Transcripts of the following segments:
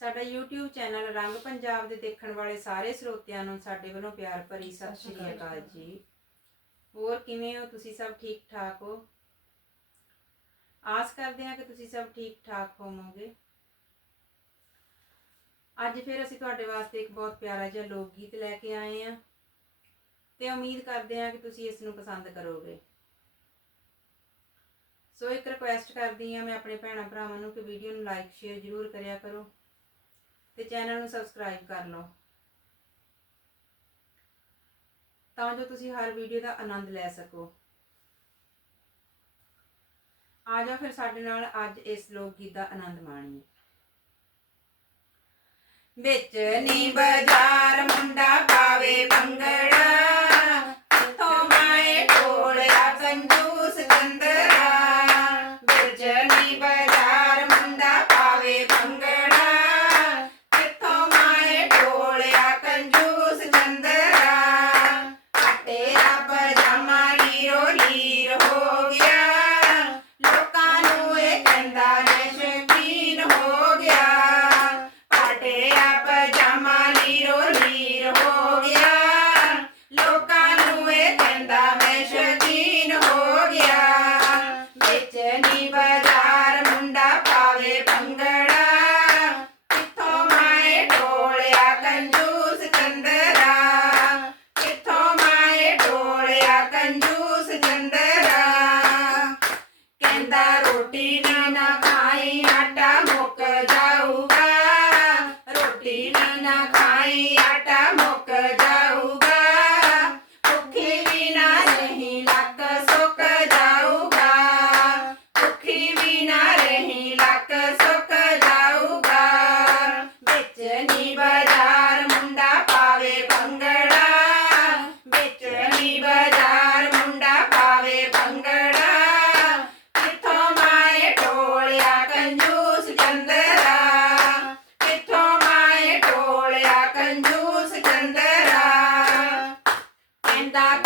ਸਾਡਾ YouTube channel ਰੰਗ ਪੰਜਾਬ ਦੇ ਦੇਖਣ ਵਾਲੇ ਸਾਰੇ ਸਰੋਤਿਆਂ ਨੂੰ ਸਾਡੇ ਵੱਲੋਂ ਪਿਆਰ ਭਰੀ ਸਤਿ ਸ਼੍ਰੀ ਅਕਾਲ ਜੀ। ਹੋਰ ਕਿਵੇਂ ਹੋ? ਤੁਸੀਂ ਸਭ ਠੀਕ ਠਾਕ ਹੋ? ਆਸ ਕਰਦੇ ਹਾਂ ਕਿ ਤੁਸੀਂ ਸਭ ਠੀਕ ਠਾਕ ਹੋਵੋਗੇ। ਅੱਜ ਫਿਰ ਅਸੀਂ ਤੁਹਾਡੇ ਵਾਸਤੇ ਇੱਕ ਬਹੁਤ ਪਿਆਰਾ ਜਿਹਾ ਲੋਕ ਗੀਤ ਲੈ ਕੇ ਆਏ ਹਾਂ ਤੇ ਉਮੀਦ ਕਰਦੇ ਹਾਂ ਕਿ ਤੁਸੀਂ ਇਸ ਨੂੰ ਪਸੰਦ ਕਰੋਗੇ। ਸੋ ਇੱਕ ਰਿਕੁਐਸਟ ਕਰਦੀ ਹਾਂ ਮੈਂ ਆਪਣੇ ਭੈਣਾਂ ਭਰਾਵਾਂ ਨੂੰ ਕਿ ਵੀਡੀਓ ਨੂੰ ਲਾਈਕ ਸ਼ੇਅਰ ਜ਼ਰੂਰ ਕਰਿਆ ਕਰੋ। ਤੇ ਚੈਨਲ ਨੂੰ ਸਬਸਕ੍ਰਾਈਬ ਕਰ ਲਓ। ਤਾਂ ਜੋ ਤੁਸੀਂ ਹਰ ਵੀਡੀਓ ਦਾ ਆਨੰਦ ਲੈ ਸਕੋ। ਆ ਜਾਓ ਫਿਰ ਸਾਡੇ ਨਾਲ ਅੱਜ ਇਸ ਲੋਕ ਗੀਤ ਦਾ ਆਨੰਦ ਮਾਣੀਏ। ਵਿੱਚ ਨੀ ਬਾਜ਼ਾਰ ਮੁੰਡਾ ਪਾਵੇ ਭੰਗੜਾ ਕਿੱਥੋਂ ਮਾਏ ਢੋਲਿਆ ਕੰਜੂਸ luz, enciende.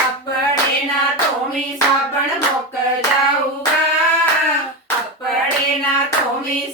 ਕੱਪੜੇ ਨਾ ਧੋਵੀਂ ਸਾਬਣ ਮੁੱਕ ਜਾਊਗਾ। ਕੱਪੜੇ ਨਾ ਧੋਵੀਂ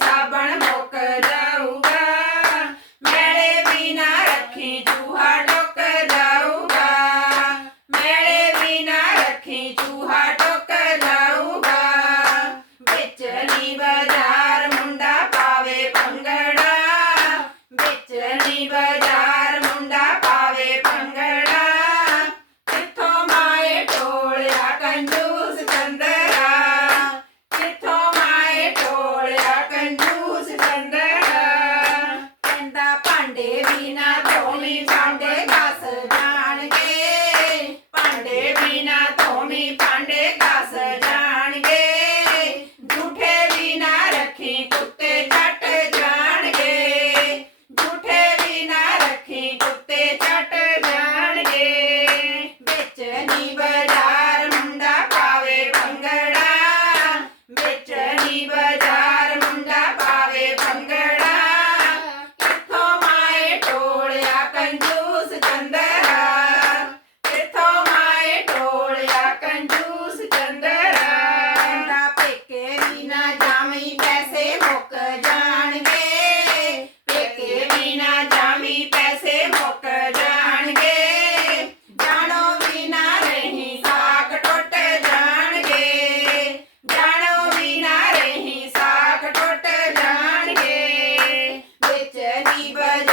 anybody.